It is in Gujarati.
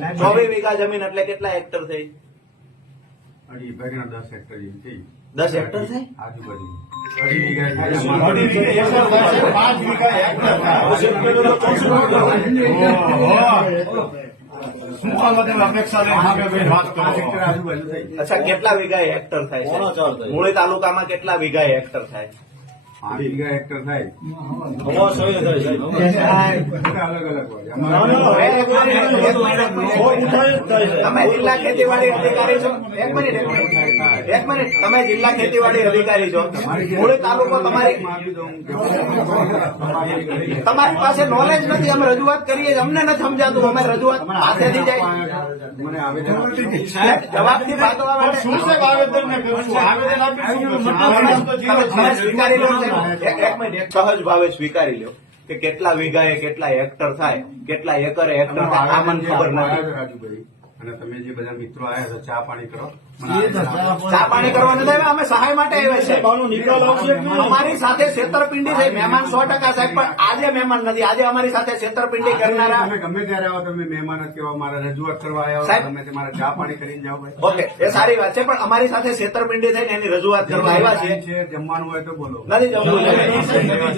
24 વીઘા જમીન એટલે કેટલા હેક્ટર થઈ? 10 હેક્ટર જેવી થઈ. 10 હેક્ટર થાય? આજુબાજુ 2.5 વીઘા આજુબાજુ થઈ. અચ્છા, કેટલા વીઘા હેક્ટર થાય છે? મૂળી તાલુકામાં કેટલા વીઘા હેક્ટર થાય? 8 વીઘા હેક્ટર થાય. અલગ અલગ હોય. તમે જિલ્લા ખેતીવાડી અધિકારી છો? એક મિનિટ. તમે જિલ્લા ખેતીવાડી અધિકારી છો, મૂળી તાલુકો તમારી પાસે નોલેજ નથી. અમે રજૂઆત કરીએ, અમને નથી સમજાતું. અમે રજૂઆત પાસેથી જાય મને આવેદન જવાબથી ભાગવા માટે સ્વીકારી લો. એક મિનિટ, સહજ ભાવે સ્વીકારી લો કે કેટલા વીઘાએ કેટલા હેક્ટર થાય, કેટલા એકરે હેક્ટર થાય, આ મને ખબર નથી. રાજુભાઈ અને તમે જે બધા મિત્રો આવ્યા છો, ચા પાણી કરો. ચા પાણી કરવા નથી આવ્યા, અમે સહાય માટે આવ્યા છે. અમારી સાથે છેતરપિંડી થઈ. મહેમાન 100% સાહેબ, પણ આજે મહેમાન નથી. આજે અમારી સાથે છેતરપિંડી કરનારા. તમે ગમે ત્યારે આવો, તમે મહેમાન જ કેવા, મારા રજૂઆત કરવા આવ્યા સાહેબ. તમે તમારા ચા પાણી કરીને જાઓ ભાઈ. ઓકે, એ સારી વાત છે, પણ અમારી સાથે છેતરપિંડી થઈને એની રજૂઆત કરવા આવ્યા છે. જમવાનું હોય તો બોલો. નથી જમવું.